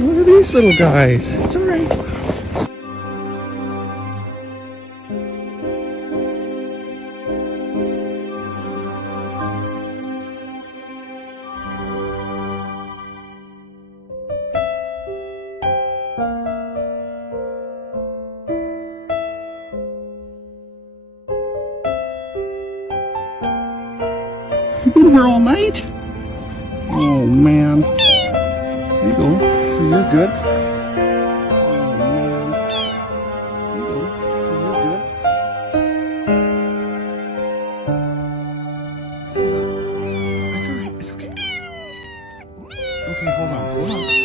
Look at these little guys. It's all right. You've been here all night? Oh man. There you go. So you're good. Oh man. There you go. So you're good. That's alright. It's okay. Okay, hold on. Hold on.